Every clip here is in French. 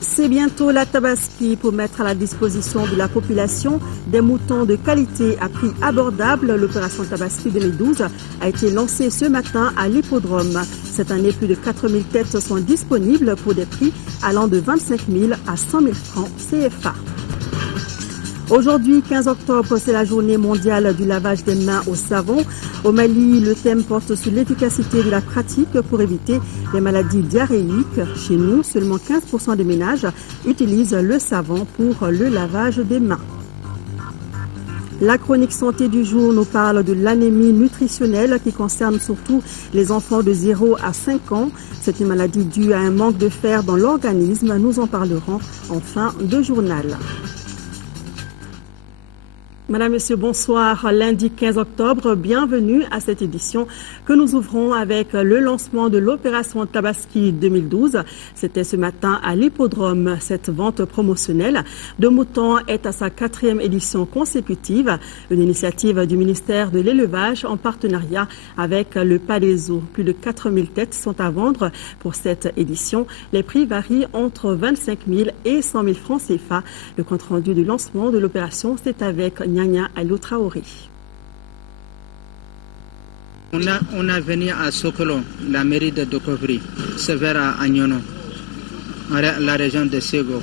C'est bientôt la Tabaski pour mettre à la disposition de la population des moutons de qualité à prix abordable. L'opération Tabaski 2012 a été lancée ce matin à l'hippodrome. Cette année, plus de 4000 têtes sont disponibles pour des prix allant de 25 000 à 100 000 francs CFA. Aujourd'hui, 15 octobre, c'est la journée mondiale du lavage des mains au savon. Au Mali, le thème porte sur l'efficacité de la pratique pour éviter les maladies diarrhéiques. Chez nous, seulement 15% des ménages utilisent le savon pour le lavage des mains. La chronique santé du jour nous parle de l'anémie nutritionnelle qui concerne surtout les enfants de 0 à 5 ans. C'est une maladie due à un manque de fer dans l'organisme. Nous en parlerons en fin de journal. Madame, Monsieur, bonsoir. Lundi 15 octobre, bienvenue à cette édition que nous ouvrons avec le lancement de l'opération Tabaski 2012. C'était ce matin à l'hippodrome. Cette vente promotionnelle de moutons est à sa 4e édition consécutive, une initiative du ministère de l'Élevage en partenariat avec le Palaiso. Plus de 4000 têtes sont à vendre pour cette édition. Les prix varient entre 25 000 et 100 000 francs CFA. Le compte-rendu du lancement de l'opération, c'est avec Nyanya Alou Traoré. On a venu à Sokolo, la mairie de Dokobri, c'est vers à Agnono, la région de Sego.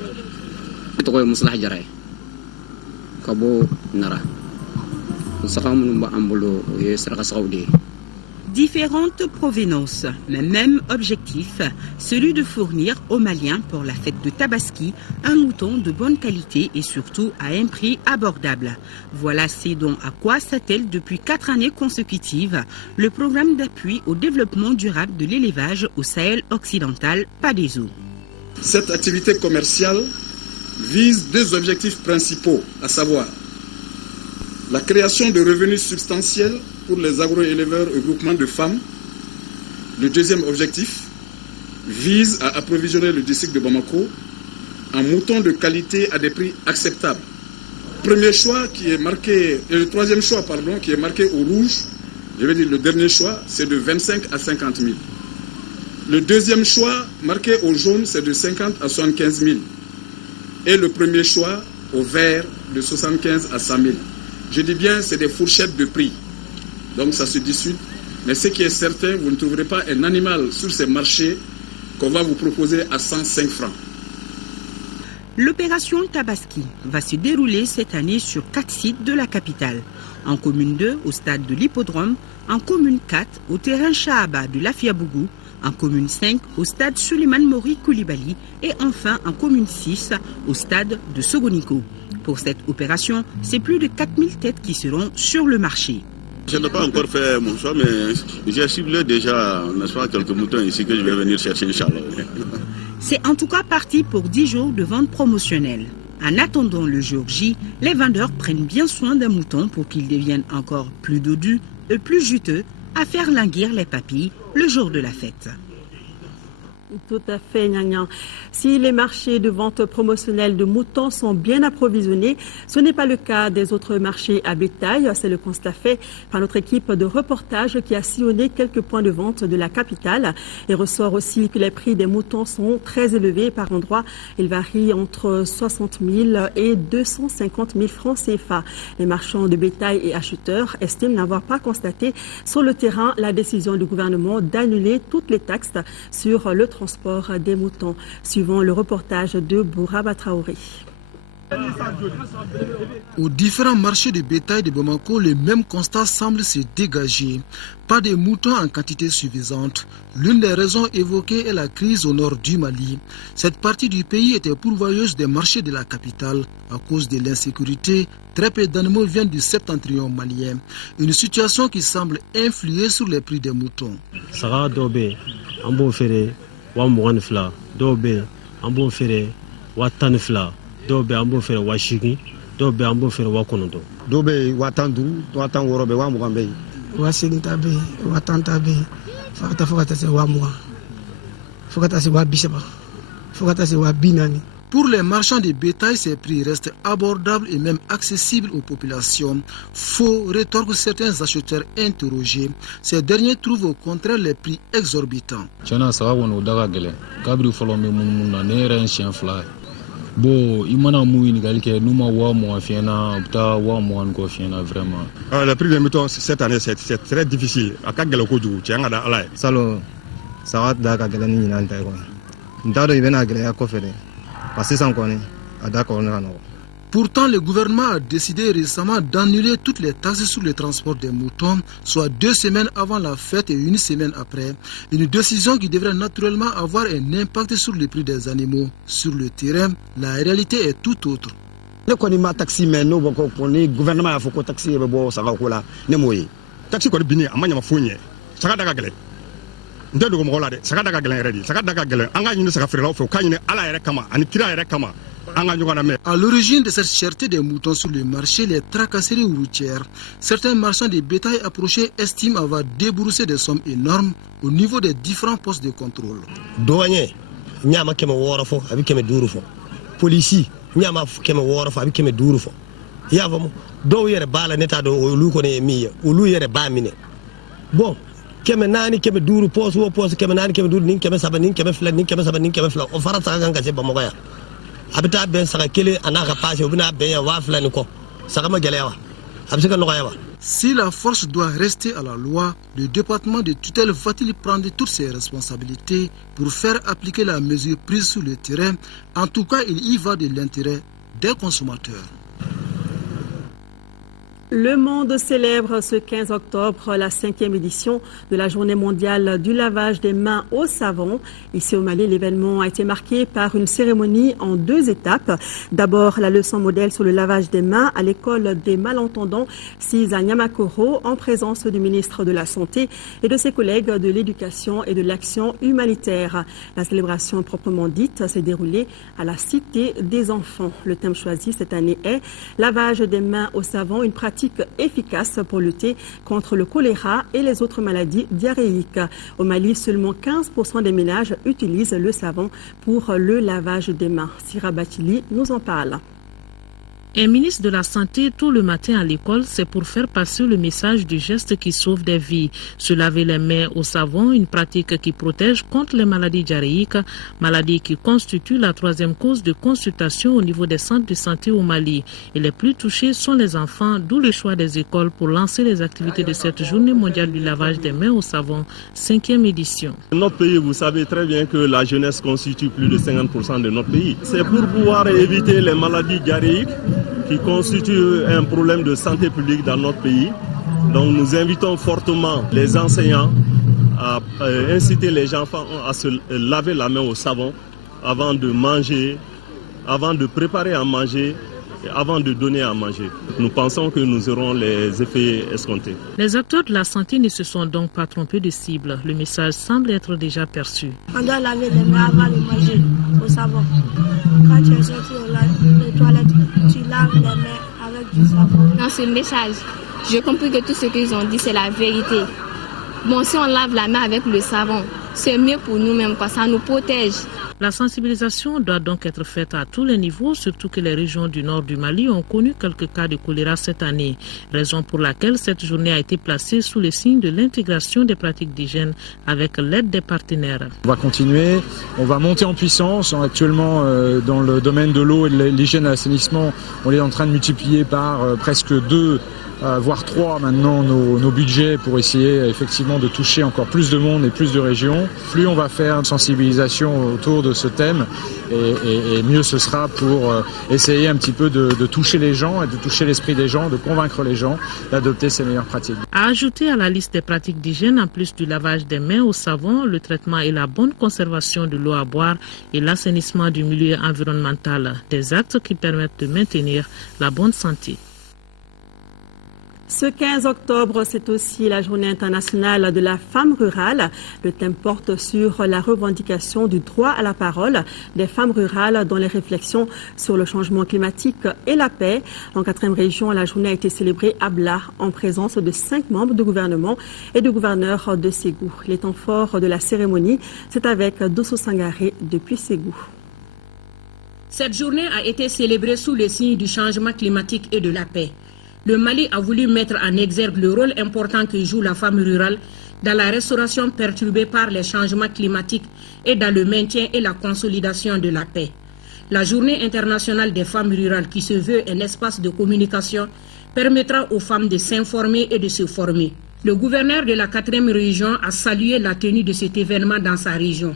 Différentes provenances, mais même objectif, celui de fournir aux Maliens pour la fête de Tabaski un mouton de bonne qualité et surtout à un prix abordable. Voilà ce dont à quoi s'attelle depuis 4 années consécutives le programme d'appui au développement durable de l'élevage au Sahel occidental, PADESO. Cette activité commerciale vise 2 objectifs principaux, à savoir la création de revenus substantiels pour les agro-éleveurs et groupements de femmes. Le deuxième objectif vise à approvisionner le district de Bamako en moutons de qualité à des prix acceptables. Premier choix qui est marqué, et le troisième choix qui est marqué au rouge, je vais dire le dernier choix, c'est de 25 à 50 000. Le deuxième choix marqué au jaune, c'est de 50 à 75 000. Et le premier choix au vert, de 75 à 100 000. Je dis bien, c'est des fourchettes de prix. Donc ça se discute. Mais ce qui est certain, vous ne trouverez pas un animal sur ces marchés qu'on va vous proposer à 105 francs. L'opération Tabaski va se dérouler cette année sur 4 sites de la capitale. En commune 2, au stade de l'hippodrome. En commune 4, au terrain Chahaba de Lafiabougou. En commune 5, au stade Suleiman Mori Koulibaly. Et enfin en commune 6, au stade de Sogoniko. Pour cette opération, c'est plus de 4000 têtes qui seront sur le marché. Je n'ai pas encore fait mon choix, mais j'ai ciblé déjà, n'est-ce pas, quelques moutons ici que je vais venir chercher, Inch'Allah. C'est en tout cas parti pour 10 jours de vente promotionnelle. En attendant le jour J, les vendeurs prennent bien soin d'un mouton pour qu'il devienne encore plus dodu et plus juteux à faire languir les papilles le jour de la fête. Tout à fait, Nyanya. Si les marchés de vente promotionnelle de moutons sont bien approvisionnés, ce n'est pas le cas des autres marchés à bétail. C'est le constat fait par notre équipe de reportage qui a sillonné quelques points de vente de la capitale. Il ressort aussi que les prix des moutons sont très élevés par endroits. Ils varient entre 60 000 et 250 000 francs CFA. Les marchands de bétail et acheteurs estiment n'avoir pas constaté sur le terrain la décision du gouvernement d'annuler toutes les taxes sur le transport des moutons, suivant le reportage de Bouraba Traoré. Aux différents marchés de bétail de Bamako, le même constat semble se dégager. Pas de moutons en quantité suffisante. L'une des raisons évoquées est la crise au nord du Mali. Cette partie du pays était pourvoyeuse des marchés de la capitale. À cause de l'insécurité, très peu d'animaux viennent du septentrion malien. Une situation qui semble influer sur les prix des moutons. wa mugan fila dɔw bɛ yen an b'o feere wa 12 dɔw bɛ an b'o feere wa 8 dɔw bɛ an b'o feere wa 9 dɔw bɛ yen wa 15 wa 16 bɛ wa 20 bɛ yen wa 8 ta bɛ yen wa 10 ta bɛ yen fo ka taa se wa 20 fo ka taa se wa 30 fo ka taa se wa 40 Pour les marchands de bétail, ces prix restent abordables et même accessibles aux populations. Faux, rétorquent certains acheteurs interrogés. Ces derniers trouvent au contraire les prix exorbitants. Bon, il m'a vraiment. Le prix des moutons cette année, c'est très difficile. Salo, ça va d'accord avec l'année n'importe quoi. N'tado il vient à gagner à quoi faire? Passer sans connaître, d'accord non. Pourtant, le gouvernement a décidé récemment d'annuler toutes les taxes sur le transport des moutons, soit 2 semaines avant la fête et 1 semaine après. Une décision qui devrait naturellement avoir un impact sur le prix des animaux. Sur le terrain, la réalité est tout autre. Le taxi, mais nous, le gouvernement a fait taxi, ça va coller. Taxi, quoi de bini, à manière fouille. Ça va d'accord. Ndé ko mo lade saka daga gelen ready saka daga gelen anga ñu saka frela fo kanyine ala yere kama ani kira yere kama anga ñu gona me. À l'origine de cette cherté des moutons sur le marché, les tracasseries routières. Certains marchands de bétail approchés estiment avoir déboursé des sommes énormes au niveau des différents postes de contrôle. Douanier ñama keme woro fo abi keme duru fo police ñama keme woro fo abi keme duru fo yavamo do yere bala neta do lu ko ne mi o lu yere ba mine bon keme nani keme duru pos wo pos keme nani keme duru nin keme saba nin keme fla nin keme saba nin keme fla o farata ganga se bamoga ya abita ben saka kele anaka passe obina ben ya wa fla ni ko saka ma gelewa abisika no yawa. Si la force doit rester à la loi, le département de tutelle va-t-il prendre toutes ses responsabilités pour faire appliquer la mesure prise sur le terrain? En tout cas, il y va de l'intérêt des consommateurs. Le monde célèbre ce 15 octobre la 5e édition de la journée mondiale du lavage des mains au savon. Ici au Mali, l'événement a été marqué par une cérémonie en 2 étapes. D'abord, la leçon modèle sur le lavage des mains à l'école des malentendants Sisa Nyamakoro en présence du ministre de la Santé et de ses collègues de l'éducation et de l'action humanitaire. La célébration proprement dite s'est déroulée à la Cité des enfants. Le thème choisi cette année est « Lavage des mains au savon, une pratique efficace pour lutter contre le choléra et les autres maladies diarrhéiques. » Au Mali, seulement 15% des ménages utilisent le savon pour le lavage des mains. Sira Bachili nous en parle. Un ministre de la Santé tout le matin à l'école, c'est pour faire passer le message du geste qui sauve des vies. Se laver les mains au savon, une pratique qui protège contre les maladies diarrhéiques, maladie qui constitue la 3e cause de consultation au niveau des centres de santé au Mali. Et les plus touchés sont les enfants, d'où le choix des écoles pour lancer les activités de cette journée mondiale du lavage des mains au savon, 5e édition. Notre pays, vous savez très bien que la jeunesse constitue plus de 50% de notre pays. C'est pour pouvoir éviter les maladies diarrhéiques qui constitue un problème de santé publique dans notre pays. Donc nous invitons fortement les enseignants à inciter les enfants à se laver la main au savon avant de manger, avant de préparer à manger et avant de donner à manger. Nous pensons que nous aurons les effets escomptés. Les acteurs de la santé ne se sont donc pas trompés de cible. Le message semble être déjà perçu. On doit laver les mains avant de manger au savon. Quand tu es sorti des toilettes, tu laves les mains avec du savon. Dans ce message, j'ai compris que tout ce qu'ils ont dit, c'est la vérité. Bon, si on lave la main avec le savon, c'est mieux pour nous-mêmes, ça nous protège. La sensibilisation doit donc être faite à tous les niveaux, surtout que les régions du nord du Mali ont connu quelques cas de choléra cette année, raison pour laquelle cette journée a été placée sous le signe de l'intégration des pratiques d'hygiène avec l'aide des partenaires. On va continuer, on va monter en puissance. Actuellement, dans le domaine de l'eau et de l'hygiène et l'assainissement, on est en train de multiplier par presque 2, voire 3 maintenant nos budgets pour essayer effectivement de toucher encore plus de monde et plus de régions. Plus on va faire une sensibilisation autour de ce thème et mieux ce sera pour essayer un petit peu de toucher les gens et de toucher l'esprit des gens, de convaincre les gens d'adopter ces meilleures pratiques. À ajouter à la liste des pratiques d'hygiène, en plus du lavage des mains au savon, le traitement et la bonne conservation de l'eau à boire et l'assainissement du milieu environnemental, des actes qui permettent de maintenir la bonne santé. Ce 15 octobre, c'est aussi la journée internationale de la femme rurale. Le thème porte sur la revendication du droit à la parole des femmes rurales dans les réflexions sur le changement climatique et la paix. En 4e région, la journée a été célébrée à Bla en présence de 5 membres du gouvernement et du gouverneur de Ségou. Les temps forts de la cérémonie, c'est avec Dosso Sangaré depuis Ségou. Cette journée a été célébrée sous le signe du changement climatique et de la paix. Le Mali a voulu mettre en exergue le rôle important que joue la femme rurale dans la restauration perturbée par les changements climatiques et dans le maintien et la consolidation de la paix. La Journée internationale des femmes rurales, qui se veut un espace de communication, permettra aux femmes de s'informer et de se former. Le gouverneur de la 4e région a salué la tenue de cet événement dans sa région.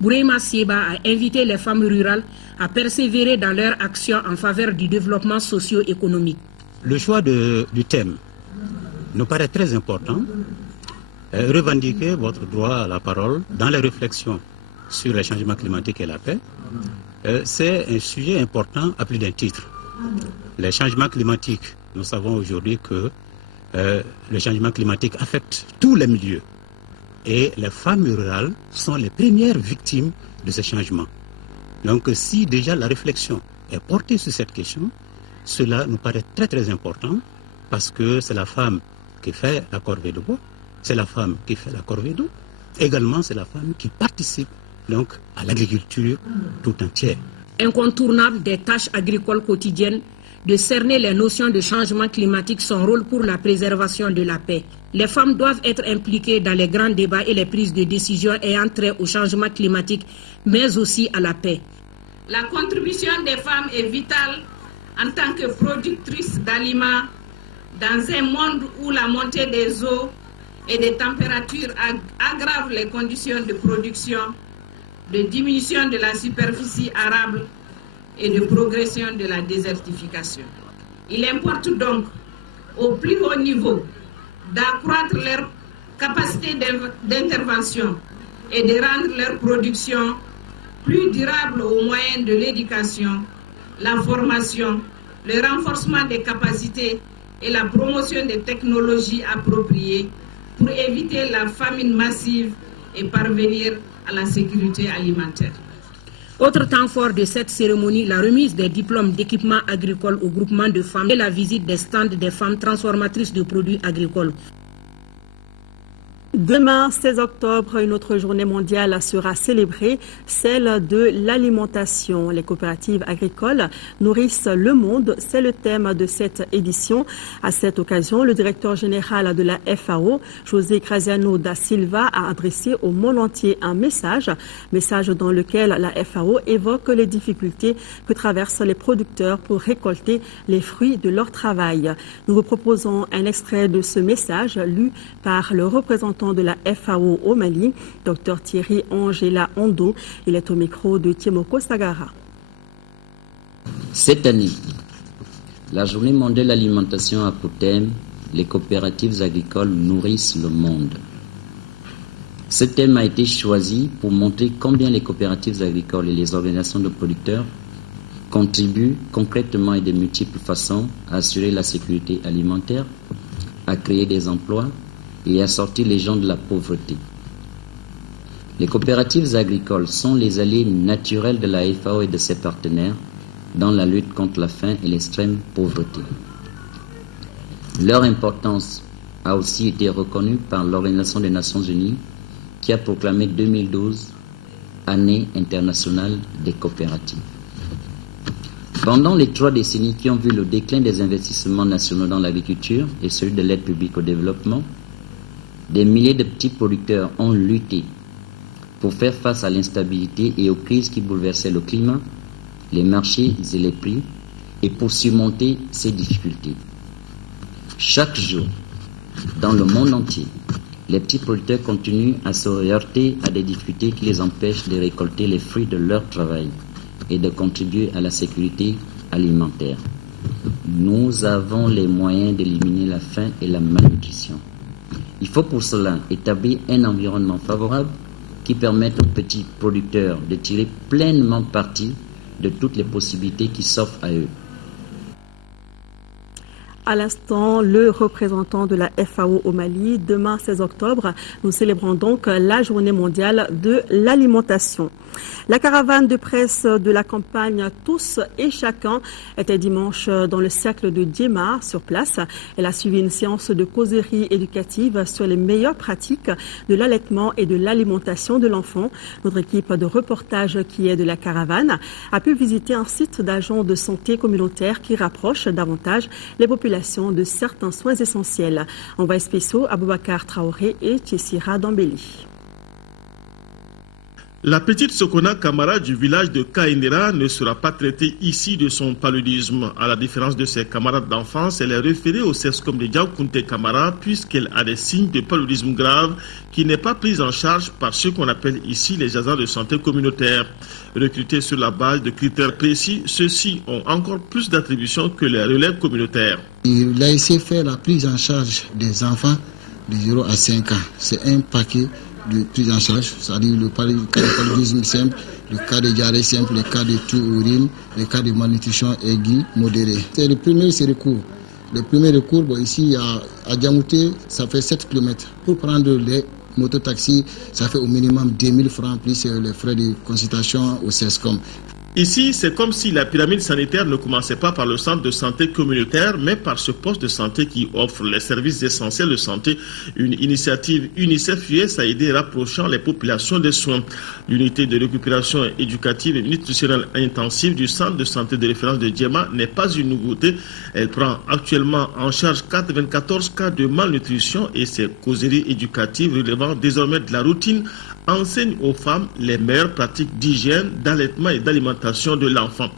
Bourema Sieba a invité les femmes rurales à persévérer dans leur action en faveur du développement socio-économique. Le choix du thème nous paraît très important. Revendiquer votre droit à la parole dans les réflexions sur les changements climatiques et la paix, c'est un sujet important à plus d'un titre. Les changements climatiques, nous savons aujourd'hui que le changement climatique affecte tous les milieux. Et les femmes rurales sont les premières victimes de ces changements. Donc si déjà la réflexion est portée sur cette question, cela nous paraît très très important parce que c'est la femme qui fait la corvée de bois, c'est la femme qui fait la corvée d'eau, également c'est la femme qui participe donc à l'agriculture tout entière. Incontournable des tâches agricoles quotidiennes, de cerner les notions de changement climatique, son rôle pour la préservation de la paix. Les femmes doivent être impliquées dans les grands débats et les prises de décision ayant trait au changement climatique, mais aussi à la paix. La contribution des femmes est vitale en tant que productrices d'aliments dans un monde où la montée des eaux et des températures aggrave les conditions de production, de diminution de la superficie arable et de progression de la désertification. Il importe donc au plus haut niveau d'accroître leur capacité d'intervention et de rendre leur production plus durable au moyen de l'éducation, la formation, le renforcement des capacités et la promotion des technologies appropriées pour éviter la famine massive et parvenir à la sécurité alimentaire. Autre temps fort de cette cérémonie, la remise des diplômes d'équipement agricole au groupement de femmes et la visite des stands des femmes transformatrices de produits agricoles. Demain, 16 octobre, une autre journée mondiale sera célébrée, celle de l'alimentation. Les coopératives agricoles nourrissent le monde, c'est le thème de cette édition. À cette occasion, le directeur général de la FAO, José Graziano da Silva, a adressé au monde entier un message dans lequel la FAO évoque les difficultés que traversent les producteurs pour récolter les fruits de leur travail. Nous vous proposons un extrait de ce message lu par le représentant de la FAO au Mali, Dr Thierry Angela Ondo. Il est au micro de Tiemoko Sagara. Cette année, la Journée mondiale de l'alimentation a pour thème « Les coopératives agricoles nourrissent le monde ». Ce thème a été choisi pour montrer combien les coopératives agricoles et les organisations de producteurs contribuent concrètement et de multiples façons à assurer la sécurité alimentaire, à créer des emplois et à sortir les gens de la pauvreté. Les coopératives agricoles sont les alliés naturels de la FAO et de ses partenaires dans la lutte contre la faim et l'extrême pauvreté. Leur importance a aussi été reconnue par l'Organisation des Nations Unies qui a proclamé 2012 Année internationale des coopératives. Pendant les 3 décennies qui ont vu le déclin des investissements nationaux dans l'agriculture et celui de l'aide publique au développement, des milliers de petits producteurs ont lutté pour faire face à l'instabilité et aux crises qui bouleversaient le climat, les marchés et les prix, et pour surmonter ces difficultés. Chaque jour, dans le monde entier, les petits producteurs continuent à se heurter à des difficultés qui les empêchent de récolter les fruits de leur travail et de contribuer à la sécurité alimentaire. Nous avons les moyens d'éliminer la faim et la malnutrition. Il faut pour cela établir un environnement favorable qui permette aux petits producteurs de tirer pleinement parti de toutes les possibilités qui s'offrent à eux. À l'instant, le représentant de la FAO au Mali. Demain, 16 octobre, nous célébrons donc la journée mondiale de l'alimentation. La caravane de presse de la campagne Tous et Chacun était dimanche dans le cercle de Djema sur place. Elle a suivi une séance de causerie éducative sur les meilleures pratiques de l'allaitement et de l'alimentation de l'enfant. Notre équipe de reportage qui est de la caravane a pu visiter un site d'agents de santé communautaire qui rapproche davantage les populations de certains soins essentiels. Envoyé spéciaux Aboubakar Traoré et Tchessira Dambeli. La petite Sokona Kamara du village de Kaindera ne sera pas traitée ici de son paludisme. À la différence de ses camarades d'enfance, elle est référée au CESCOM de Diaokounté Kamara puisqu'elle a des signes de paludisme grave qui n'est pas prise en charge par ce qu'on appelle ici les agents de santé communautaire. Recrutés sur la base de critères précis, ceux-ci ont encore plus d'attributions que les relais communautaires. Il a essayé de faire la prise en charge des enfants de 0 à 5 ans. C'est un paquet de prise en charge, c'est-à-dire le cas de paludisme simple, le cas de diarrhée simple, le cas de toux-urine, le cas de malnutrition aiguë modérée. C'est le premier recours. Le premier recours, ici à Diamouté, ça fait 7 km. Pour prendre les mototaxis, ça fait au minimum 2000 francs plus les frais de consultation au CESCOM. Ici, c'est comme si la pyramide sanitaire ne commençait pas par le centre de santé communautaire, mais par ce poste de santé qui offre les services essentiels de santé. Une initiative UNICEF-US a aidé rapprochant les populations des soins. L'unité de récupération éducative et nutritionnelle intensive du centre de santé de référence de Djema n'est pas une nouveauté. Elle prend actuellement en charge 94 cas de malnutrition et ses causeries éducatives relevant désormais de la routine enseigne aux femmes les meilleures pratiques d'hygiène, d'allaitement et d'alimentation de l'enfant.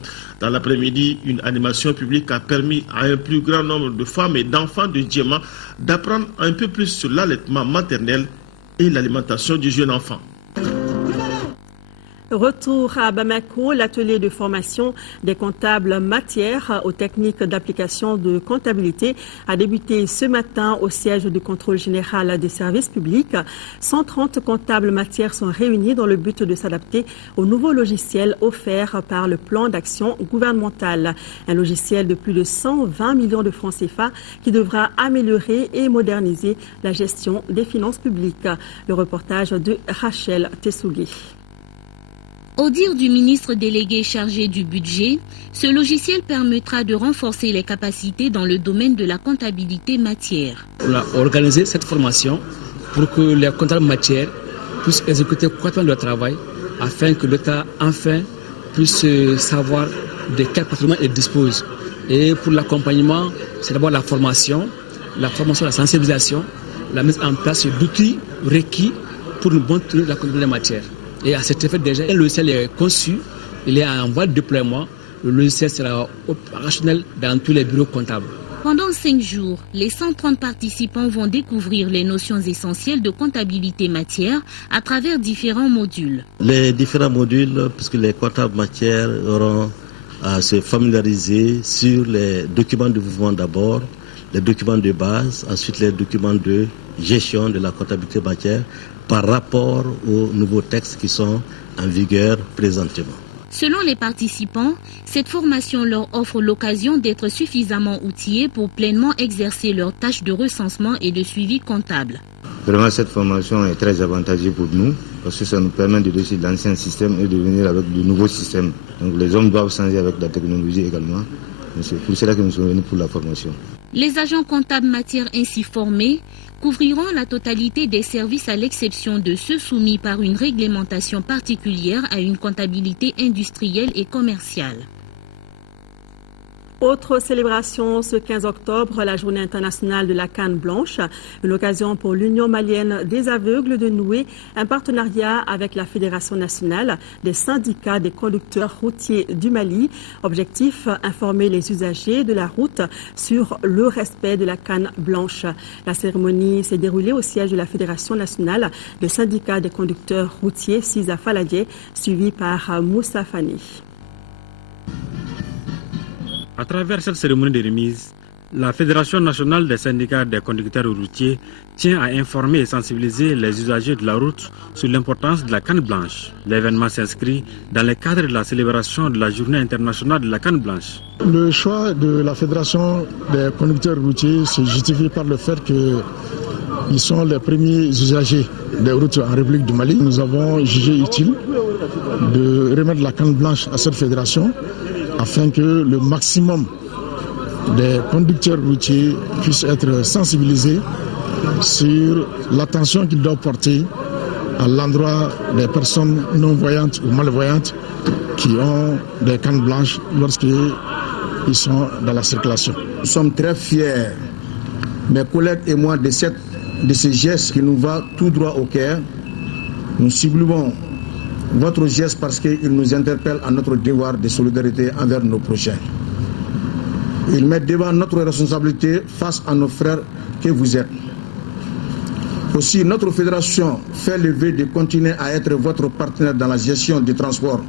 Dans l'après-midi, une animation publique a permis à un plus grand nombre de femmes et d'enfants de Djema d'apprendre un peu plus sur l'allaitement maternel et l'alimentation du jeune enfant. Retour à Bamako, l'atelier de formation des comptables matières aux techniques d'application de comptabilité a débuté ce matin au siège du contrôle général des services publics. 130 comptables matières sont réunis dans le but de s'adapter au nouveau logiciel offert par le plan d'action gouvernemental. Un logiciel de plus de 120 millions de francs CFA qui devra améliorer et moderniser la gestion des finances publiques. Le reportage de Rachel Tessougui. Au dire du ministre délégué chargé du budget, ce logiciel permettra de renforcer les capacités dans le domaine de la comptabilité matière. On a organisé cette formation pour que les comptables matières puissent exécuter correctement leur travail afin que l'État enfin puisse savoir de quel patrimoine il dispose. Et pour l'accompagnement, c'est d'abord la formation, la sensibilisation, la mise en place d'outils requis pour une bonne tenue de la comptabilité matière. Et à cet effet, déjà, le logiciel est conçu, il est en voie de déploiement. Le logiciel sera opérationnel dans tous les bureaux comptables. Pendant 5 jours, les 130 participants vont découvrir les notions essentielles de comptabilité matière à travers différents modules. Les différents modules, puisque les comptables matières auront à se familiariser sur les documents de mouvement d'abord, les documents de base, ensuite les documents de gestion de la comptabilité matière, par rapport aux nouveaux textes qui sont en vigueur présentement. Selon les participants, cette formation leur offre l'occasion d'être suffisamment outillés pour pleinement exercer leurs tâches de recensement et de suivi comptable. Vraiment, cette formation est très avantageuse pour nous parce que ça nous permet de laisser l'ancien système et de venir avec de nouveaux systèmes. Donc les hommes doivent changer avec la technologie également. C'est pour cela que nous sommes venus pour la formation. Les agents comptables matières ainsi formés couvriront la totalité des services à l'exception de ceux soumis par une réglementation particulière à une comptabilité industrielle et commerciale. Autre célébration ce 15 octobre, la journée internationale de la canne blanche, une occasion pour l'Union malienne des aveugles de nouer un partenariat avec la Fédération nationale des syndicats des conducteurs routiers du Mali. Objectif, informer les usagers de la route sur le respect de la canne blanche. La cérémonie s'est déroulée au siège de la Fédération nationale des syndicats des conducteurs routiers, Sisa Faladje, suivi par Moussa Fani. À travers cette cérémonie de remise, La Fédération nationale des syndicats des conducteurs routiers tient à informer et sensibiliser les usagers de la route sur l'importance de la canne blanche. L'événement s'inscrit dans le cadre de la célébration de la journée internationale de la canne blanche. Le choix de la Fédération des conducteurs routiers se justifie par le fait qu'ils sont les premiers usagers des routes en République du Mali. Nous avons jugé utile de remettre la canne blanche à cette fédération afin que le maximum des conducteurs routiers puissent être sensibilisés sur l'attention qu'ils doivent porter à l'endroit des personnes non-voyantes ou malvoyantes qui ont des cannes blanches lorsqu'ils sont dans la circulation. Nous sommes très fiers, mes collègues et moi, de ces gestes qui nous va tout droit au cœur. Nous sublimons votre geste parce qu'il nous interpelle à notre devoir de solidarité envers nos prochains. Il met devant notre responsabilité face à nos frères que vous êtes. Aussi, notre fédération fait le vœu de continuer à être votre partenaire dans la gestion du transport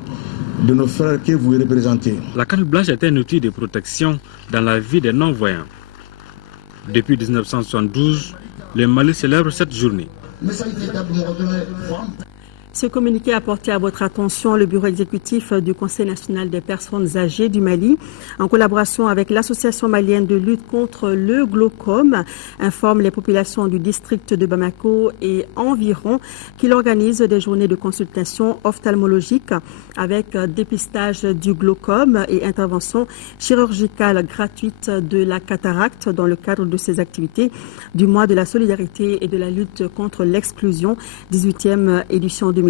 de nos frères que vous représentez. La canne blanche est un outil de protection dans la vie des non-voyants. Depuis 1972, le Mali célèbre cette journée. Ce communiqué a porté à votre attention le bureau exécutif du Conseil national des personnes âgées du Mali, en collaboration avec l'Association malienne de lutte contre le glaucome, informe les populations du district de Bamako et environ qu'il organise des journées de consultation ophtalmologique avec dépistage du glaucome et intervention chirurgicale gratuite de la cataracte dans le cadre de ces activités du mois de la solidarité et de la lutte contre l'exclusion, 18e édition 2012,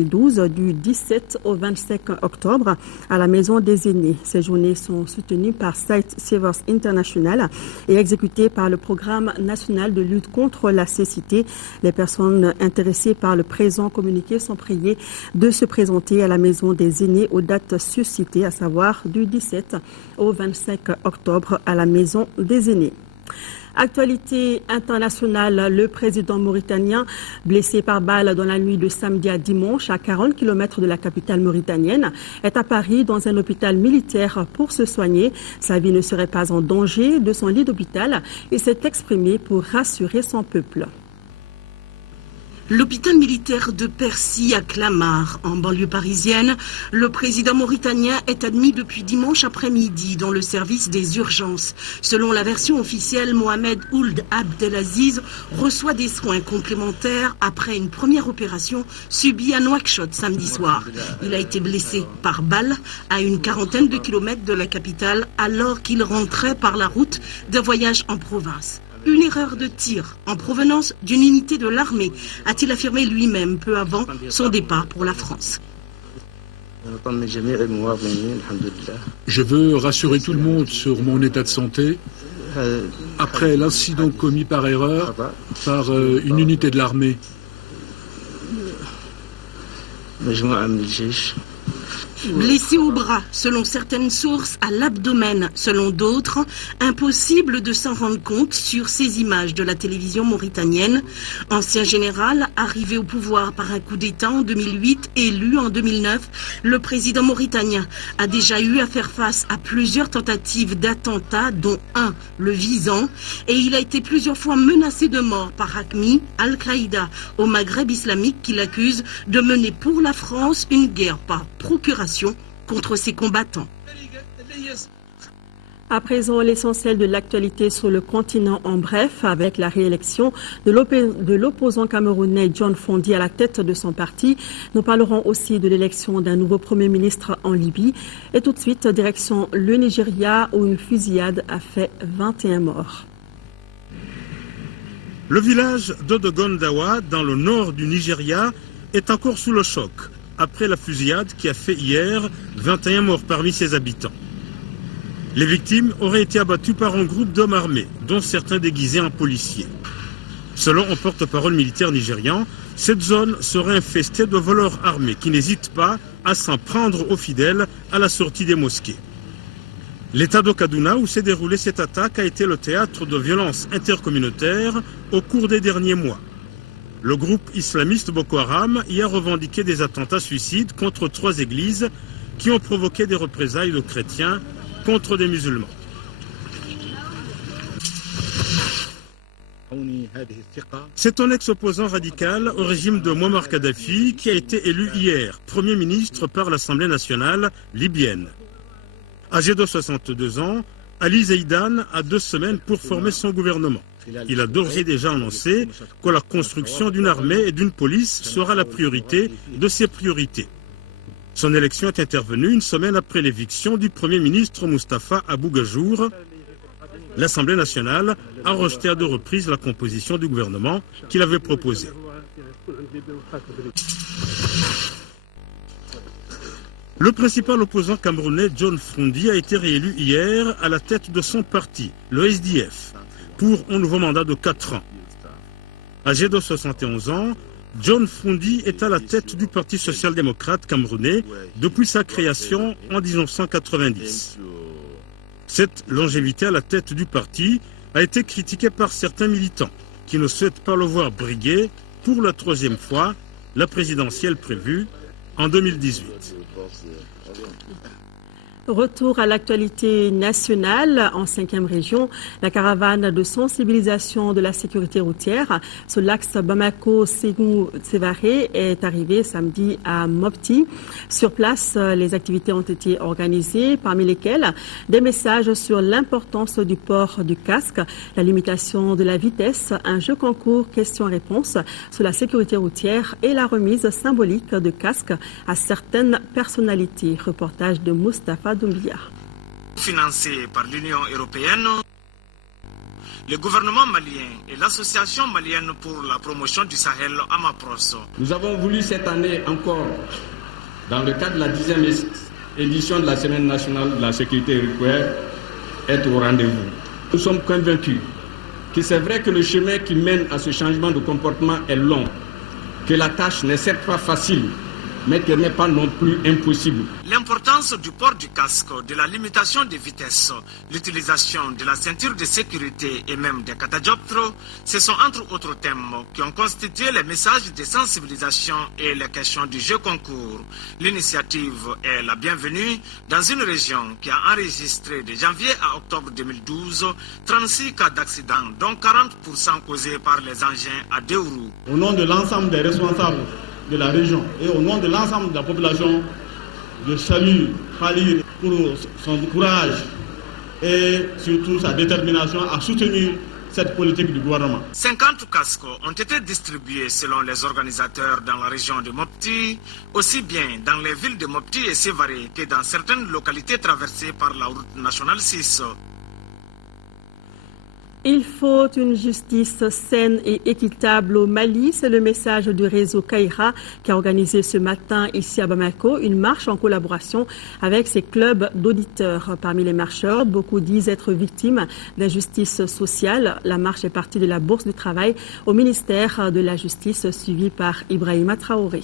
du 17 au 25 octobre à la Maison des Aînés. Ces journées sont soutenues par Sight Savers International et exécutées par le Programme national de lutte contre la cécité. Les personnes intéressées par le présent communiqué sont priées de se présenter à la Maison des Aînés aux dates suscitées, à savoir du 17 au 25 octobre à la Maison des Aînés. Actualité internationale, le président mauritanien blessé par balle dans la nuit de samedi à dimanche à 40 km de la capitale mauritanienne est à Paris dans un hôpital militaire pour se soigner. Sa vie ne serait pas en danger de son lit d'hôpital et s'est exprimé pour rassurer son peuple. L'hôpital militaire de Percy à Clamart, en banlieue parisienne, le président mauritanien est admis depuis dimanche après-midi dans le service des urgences. Selon la version officielle, Mohamed Ould Abdelaziz reçoit des soins complémentaires après une première opération subie à Nouakchott samedi soir. Il a été blessé par balle à une quarantaine de kilomètres de la capitale alors qu'il rentrait par la route d'un voyage en province. Une erreur de tir en provenance d'une unité de l'armée, a-t-il affirmé lui-même peu avant son départ pour la France. Je veux rassurer tout le monde sur mon état de santé. Après l'incident commis par erreur par une unité de l'armée. Blessé au bras, selon certaines sources, à l'abdomen, selon d'autres, impossible de s'en rendre compte sur ces images de la télévision mauritanienne. Ancien général, arrivé au pouvoir par un coup d'État en 2008, élu en 2009, le président mauritanien a déjà eu à faire face à plusieurs tentatives d'attentats, dont un le visant, et il a été plusieurs fois menacé de mort par AQMI, Al-Qaïda, au Maghreb islamique, qui l'accuse de mener pour la France une guerre par procuration contre ses combattants. À présent, l'essentiel de l'actualité sur le continent en bref, avec la réélection de l'opposant camerounais John Fondi à la tête de son parti. Nous parlerons aussi de l'élection d'un nouveau Premier ministre en Libye. Et tout de suite, direction le Nigeria, où une fusillade a fait 21 morts. Le village d'Odogondawa, dans le nord du Nigeria, est encore sous le choc après la fusillade qui a fait hier 21 morts parmi ses habitants. Les victimes auraient été abattues par un groupe d'hommes armés, dont certains déguisés en policiers. Selon un porte-parole militaire nigérian, cette zone serait infestée de voleurs armés qui n'hésitent pas à s'en prendre aux fidèles à la sortie des mosquées. L'État de Kaduna, où s'est déroulée cette attaque, a été le théâtre de violences intercommunautaires au cours des derniers mois. Le groupe islamiste Boko Haram y a revendiqué des attentats suicides contre 3 églises qui ont provoqué des représailles de chrétiens contre des musulmans. C'est un ex-opposant radical au régime de Muammar Kadhafi qui a été élu hier Premier ministre par l'Assemblée nationale libyenne. Âgé de 62 ans, Ali Zeidan a 2 semaines pour former son gouvernement. Il a d'ores et déjà annoncé que la construction d'une armée et d'une police sera la priorité de ses priorités. Son élection est intervenue une semaine après l'éviction du Premier ministre Mustafa Abou Gajour. L'Assemblée nationale a rejeté à 2 reprises la composition du gouvernement qu'il avait proposée. Le principal opposant camerounais John Froundi a été réélu hier à la tête de son parti, le SDF, pour un nouveau mandat de 4 ans. Âgé de 71 ans, John Froundi est à la tête du Parti social-démocrate camerounais depuis sa création en 1990. Cette longévité à la tête du parti a été critiquée par certains militants qui ne souhaitent pas le voir briguer pour la 3e fois la présidentielle prévue en 2018. Retour à l'actualité nationale en 5e région. La caravane de sensibilisation de la sécurité routière sur l'axe Bamako-Ségou-Sévaré est arrivée samedi à Mopti. Sur place, les activités ont été organisées, parmi lesquelles des messages sur l'importance du port du casque, la limitation de la vitesse, un jeu concours questions-réponses sur la sécurité routière et la remise symbolique de casques à certaines personnalités. Reportage de Mustapha Doumbia. Financé par l'Union européenne, le gouvernement malien et l'Association malienne pour la promotion du Sahel, AMAPROS. Nous avons voulu cette année encore, dans le cadre de la 10e édition de la Semaine nationale de la sécurité routière, être au rendez-vous. Nous sommes convaincus que c'est vrai que le chemin qui mène à ce changement de comportement est long, que la tâche n'est certes pas facile, mais qu'elle n'est pas non plus impossible. L'importance du port du casque, de la limitation des vitesses, l'utilisation de la ceinture de sécurité et même des catadioptres, ce sont entre autres thèmes qui ont constitué les messages de sensibilisation et les questions du jeu concours. L'initiative est la bienvenue dans une région qui a enregistré de janvier à octobre 2012 36 cas d'accidents, dont 40% causés par les engins à 2 roues. Au nom de l'ensemble des responsables de la région et au nom de l'ensemble de la population, je salue Khalid pour son courage et surtout sa détermination à soutenir cette politique du gouvernement. 50 casques ont été distribués selon les organisateurs dans la région de Mopti, aussi bien dans les villes de Mopti et Sévaré que dans certaines localités traversées par la route nationale 6. Il faut une justice saine et équitable au Mali. C'est le message du réseau Kaira qui a organisé ce matin ici à Bamako une marche en collaboration avec ses clubs d'auditeurs. Parmi les marcheurs, beaucoup disent être victimes d'injustice sociale. La marche est partie de la Bourse du Travail au ministère de la Justice, suivie par Ibrahima Traoré.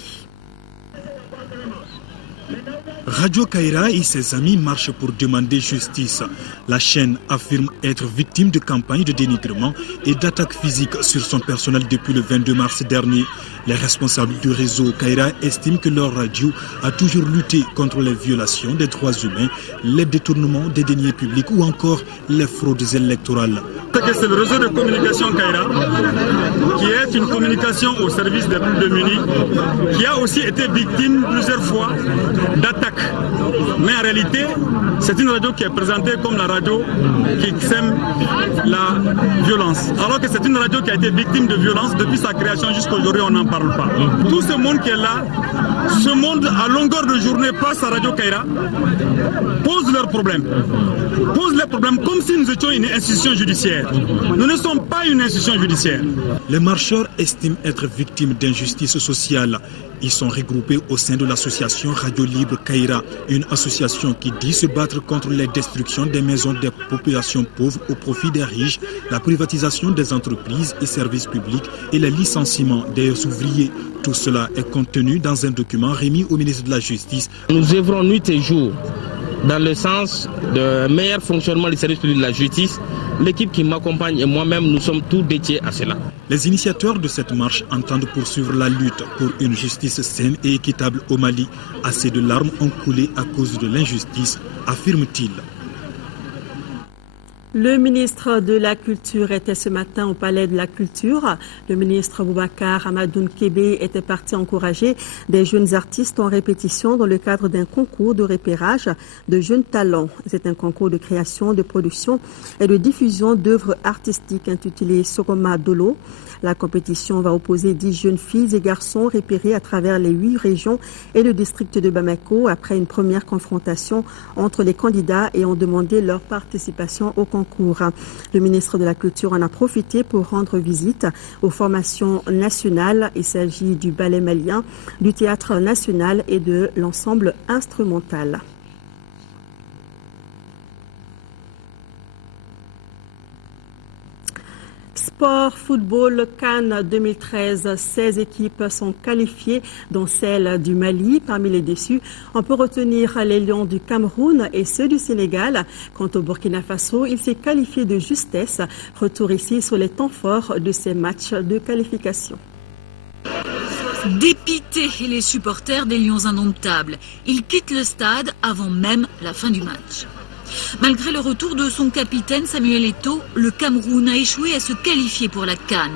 Radio Kaira et ses amis marchent pour demander justice. La chaîne affirme être victime de campagnes de dénigrement et d'attaques physiques sur son personnel depuis le 22 mars dernier. Les responsables du réseau Kaira estiment que leur radio a toujours lutté contre les violations des droits humains, les détournements des deniers publics ou encore les fraudes électorales. C'est le réseau de communication Kaira qui est une communication au service des plus démunis, qui a aussi été victime plusieurs fois d'attaques. Mais en réalité, c'est une radio qui est présentée comme la radio qui sème la violence. Alors que c'est une radio qui a été victime de violence depuis sa création jusqu'à aujourd'hui, on n'en parle pas. Tout ce monde qui est là, ce monde à longueur de journée passe à Radio Kaira, pose leurs problèmes. Pose les problèmes comme si nous étions une institution judiciaire. Nous ne sommes pas une institution judiciaire. Les marcheurs estiment être victimes d'injustice sociale. Ils sont regroupés au sein de l'association Radio Libre Kaira, une association qui dit se battre contre les destructions des maisons des populations pauvres au profit des riches, la privatisation des entreprises et services publics et le licenciement des ouvriers. Tout cela est contenu dans un document remis au ministre de la Justice. Nous œuvrons nuit et jour dans le sens de meilleur fonctionnement du service public de la justice. L'équipe qui m'accompagne et moi-même, nous sommes tous dédiés à cela. Les initiateurs de cette marche entendent poursuivre la lutte pour une justice saine et équitable au Mali. Assez de larmes ont coulé à cause de l'injustice, affirme-t-il. Le ministre de la Culture était ce matin au Palais de la Culture. Le ministre Boubacar Amadoune Kébé était parti encourager des jeunes artistes en répétition dans le cadre d'un concours de repérage de jeunes talents. C'est un concours de création, de production et de diffusion d'œuvres artistiques intitulé Sokoma Dolo. La compétition va opposer 10 jeunes filles et garçons repérés à travers les 8 régions et le district de Bamako après une première confrontation entre les candidats et ont demandé leur participation au concours. Le ministre de la Culture en a profité pour rendre visite aux formations nationales. Il s'agit du ballet malien, du théâtre national et de l'ensemble instrumental. Sport, football, Cannes 2013, 16 équipes sont qualifiées, dont celle du Mali. Parmi les déçus, on peut retenir les Lions du Cameroun et ceux du Sénégal. Quant au Burkina Faso, il s'est qualifié de justesse. Retour ici sur les temps forts de ces matchs de qualification. Dépités les supporters des Lions indomptables. Ils quittent le stade avant même la fin du match. Malgré le retour de son capitaine Samuel Eto'o, le Cameroun a échoué à se qualifier pour la CAN.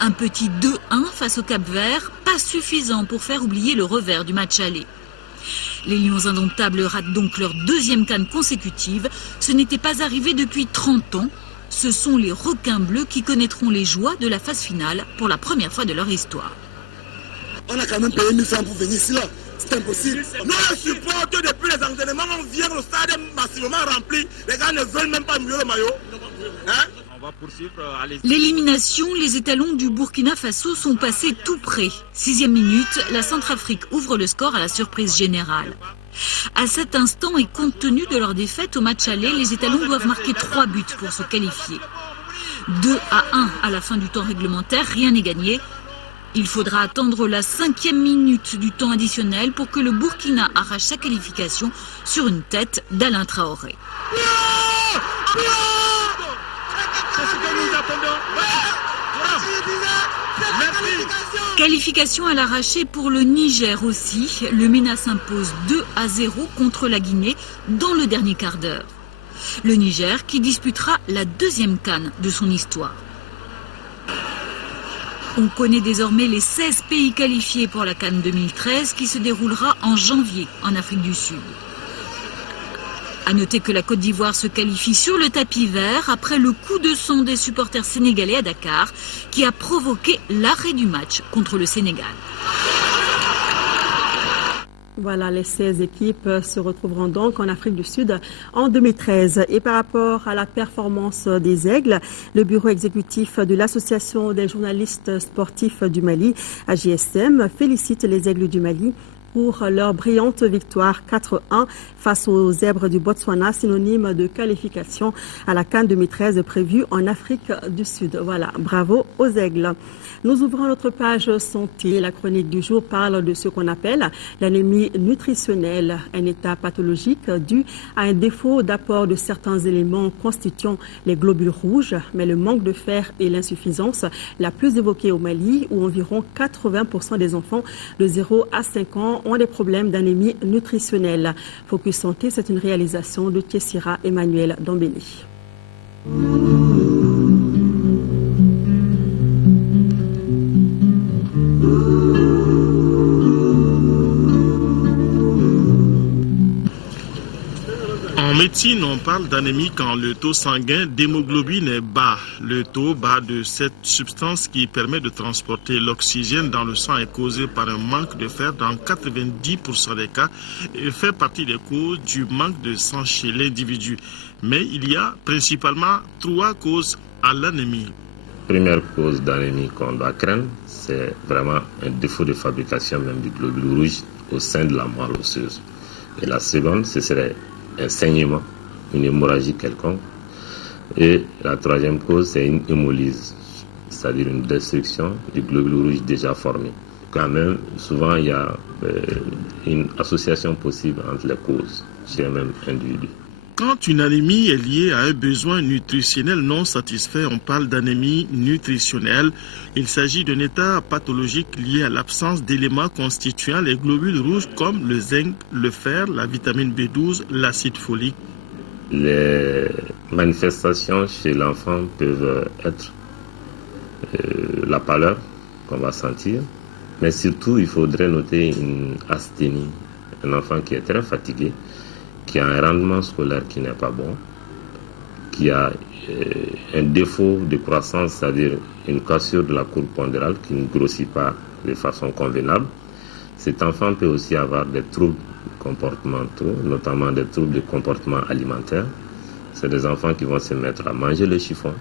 Un petit 2-1 face au Cap-Vert, pas suffisant pour faire oublier le revers du match aller. Les Lions indomptables ratent donc leur deuxième CAN consécutive. Ce n'était pas arrivé depuis 30 ans. Ce sont les requins bleus qui connaîtront les joies de la phase finale pour la première fois de leur histoire. On a quand même payé 1000 francs pour venir ici là. C'est impossible. Nous les supporters depuis les entraînements, on vient au stade massivement rempli. Les gars ne veulent même pas mieux le maillot. L'élimination, les étalons du Burkina Faso sont passés tout près. 6e minute, la Centrafrique ouvre le score à la surprise générale. À cet instant et compte tenu de leur défaite au match aller, les étalons doivent marquer 3 buts pour se qualifier. 2-1 à la fin du temps réglementaire, rien n'est gagné. Il faudra attendre la 5e minute du temps additionnel pour que le Burkina arrache sa qualification sur une tête d'Alain Traoré. Qualification à l'arraché pour le Niger aussi. Le MENA s'impose 2-0 contre la Guinée dans le dernier quart d'heure. Le Niger qui disputera la 2e CAN de son histoire. On connaît désormais les 16 pays qualifiés pour la CAN 2013 qui se déroulera en janvier en Afrique du Sud. A noter que la Côte d'Ivoire se qualifie sur le tapis vert après le coup de sang des supporters sénégalais à Dakar qui a provoqué l'arrêt du match contre le Sénégal. Voilà, les 16 équipes se retrouveront donc en Afrique du Sud en 2013. Et par rapport à la performance des Aigles, le bureau exécutif de l'Association des journalistes sportifs du Mali, AJSM, félicite les Aigles du Mali pour leur brillante victoire 4-1 face aux Zèbres du Botswana, synonyme de qualification à la CAN 2013 prévue en Afrique du Sud. Voilà, bravo aux Aigles. Nous ouvrons notre page santé. La chronique du jour parle de ce qu'on appelle l'anémie nutritionnelle, un état pathologique dû à un défaut d'apport de certains éléments constituant les globules rouges, mais le manque de fer et l'insuffisance la plus évoquée au Mali, où environ 80% des enfants de 0 à 5 ans ont des problèmes d'anémie nutritionnelle. Focus Santé, c'est une réalisation de Tessira Emmanuel Dambéli. En médecine, on parle d'anémie quand le taux sanguin d'hémoglobine est bas. Le taux bas de cette substance qui permet de transporter l'oxygène dans le sang est causé par un manque de fer dans 90% des cas et fait partie des causes du manque de sang chez l'individu. Mais il y a principalement 3 causes à l'anémie. Première cause d'anémie qu'on doit craindre, c'est vraiment un défaut de fabrication même du globule rouge au sein de la moelle osseuse. Et la seconde, ce serait un saignement, une hémorragie quelconque. Et la troisième cause, c'est une hémolyse, c'est-à-dire une destruction du globule rouge déjà formé. Quand même, souvent, il y a une association possible entre les causes chez un même individu. Quand une anémie est liée à un besoin nutritionnel non satisfait, on parle d'anémie nutritionnelle. Il s'agit d'un état pathologique lié à l'absence d'éléments constituant les globules rouges comme le zinc, le fer, la vitamine B12, l'acide folique. Les manifestations chez l'enfant peuvent être la pâleur qu'on va sentir, mais surtout il faudrait noter une asthénie, un enfant qui est très fatigué, qui a un rendement scolaire qui n'est pas bon, qui a un défaut de croissance, c'est-à-dire une cassure de la courbe pondérale qui ne grossit pas de façon convenable. Cet enfant peut aussi avoir des troubles comportementaux, notamment des troubles de comportement alimentaire. C'est des enfants qui vont se mettre à manger le chiffon,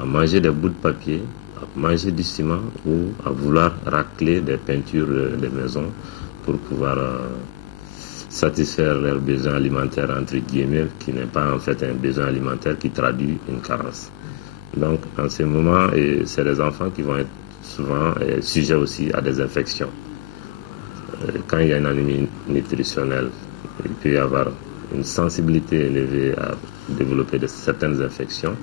à manger des bouts de papier, à manger du ciment ou à vouloir racler des peintures des maisons pour pouvoir satisfaire leurs besoins alimentaires, entre guillemets, qui n'est pas en fait un besoin alimentaire qui traduit une carence. Donc en ce moment, c'est des enfants qui vont être souvent sujets aussi à des infections. Quand il y a une anémie nutritionnelle, il peut y avoir une sensibilité élevée à développer certaines infections.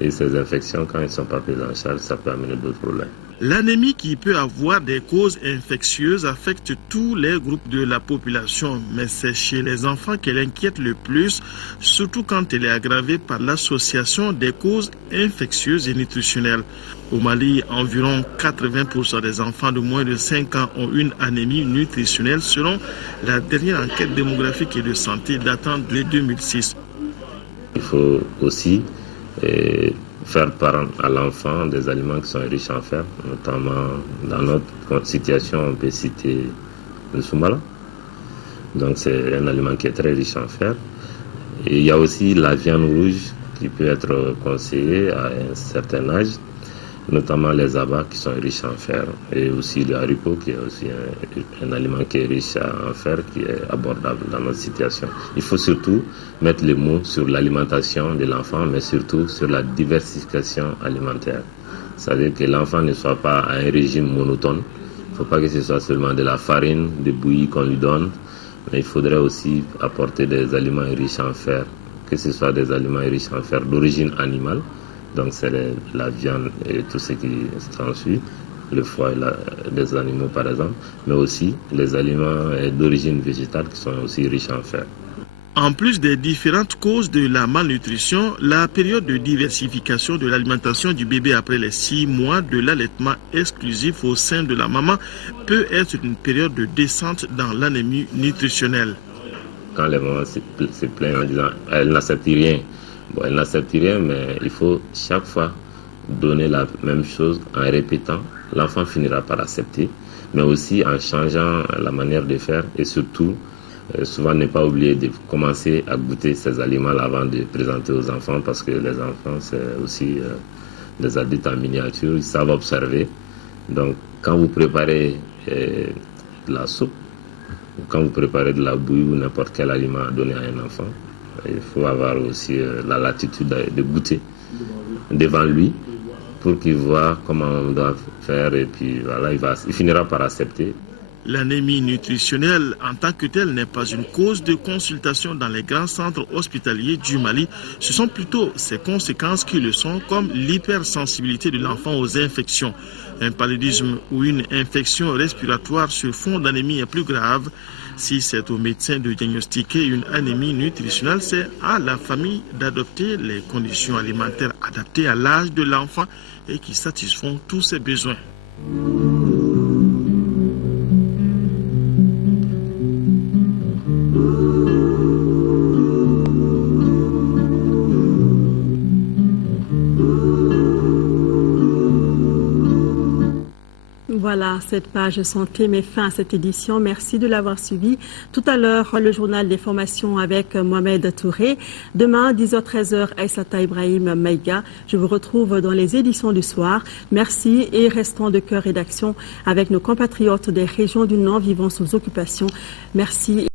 Et ces infections, quand elles ne sont pas prises en charge, ça peut amener d'autres problèmes. L'anémie qui peut avoir des causes infectieuses affecte tous les groupes de la population, mais c'est chez les enfants qu'elle inquiète le plus, surtout quand elle est aggravée par l'association des causes infectieuses et nutritionnelles. Au Mali, environ 80% des enfants de moins de 5 ans ont une anémie nutritionnelle selon la dernière enquête démographique et de santé datant de 2006. Il faut aussi faire part à l'enfant des aliments qui sont riches en fer, notamment dans notre situation, on peut citer le soumala. Donc c'est un aliment qui est très riche en fer. Et il y a aussi la viande rouge qui peut être conseillée à un certain âge, notamment les abats qui sont riches en fer, et aussi le haricot qui est aussi un aliment qui est riche en fer, qui est abordable dans notre situation. Il faut surtout mettre les mots sur l'alimentation de l'enfant, mais surtout sur la diversification alimentaire. C'est-à-dire que l'enfant ne soit pas à un régime monotone. Il ne faut pas que ce soit seulement de la farine, de bouillie qu'on lui donne, mais il faudrait aussi apporter des aliments riches en fer, que ce soit des aliments riches en fer d'origine animale. Donc c'est la viande et tout ce qui s'ensuit, le foie des animaux par exemple, mais aussi les aliments d'origine végétale qui sont aussi riches en fer. En plus des différentes causes de la malnutrition, la période de diversification de l'alimentation du bébé après les 6 mois de l'allaitement exclusif au sein de la maman peut être une période de descente dans l'anémie nutritionnelle. Quand les mamans se plaignent en disant « elle n'accepte rien », bon, elle n'accepte rien, mais il faut chaque fois donner la même chose en répétant. L'enfant finira par accepter, mais aussi en changeant la manière de faire et surtout, souvent ne pas oublier de commencer à goûter ces aliments avant de présenter aux enfants parce que les enfants, c'est aussi des adultes en miniature, ils savent observer. Donc, quand vous préparez de la soupe, ou quand vous préparez de la bouillie ou n'importe quel aliment à donner à un enfant, il faut avoir aussi la latitude de goûter devant lui pour qu'il voit comment on doit faire et puis voilà, il finira par accepter. L'anémie nutritionnelle en tant que telle n'est pas une cause de consultation dans les grands centres hospitaliers du Mali. Ce sont plutôt ses conséquences qui le sont, comme l'hypersensibilité de l'enfant aux infections. Un paludisme ou une infection respiratoire sur fond d'anémie est plus grave. Si c'est au médecin de diagnostiquer une anémie nutritionnelle, c'est à la famille d'adopter les conditions alimentaires adaptées à l'âge de l'enfant et qui satisfont tous ses besoins. Voilà, cette page santé met fin à cette édition. Merci de l'avoir suivi. Tout à l'heure, le journal des formations avec Mohamed Touré. Demain, 10h-13h, Aïssata Ibrahim Maïga. Je vous retrouve dans les éditions du soir. Merci et restons de cœur rédaction avec nos compatriotes des régions du Nord vivant sous occupation. Merci.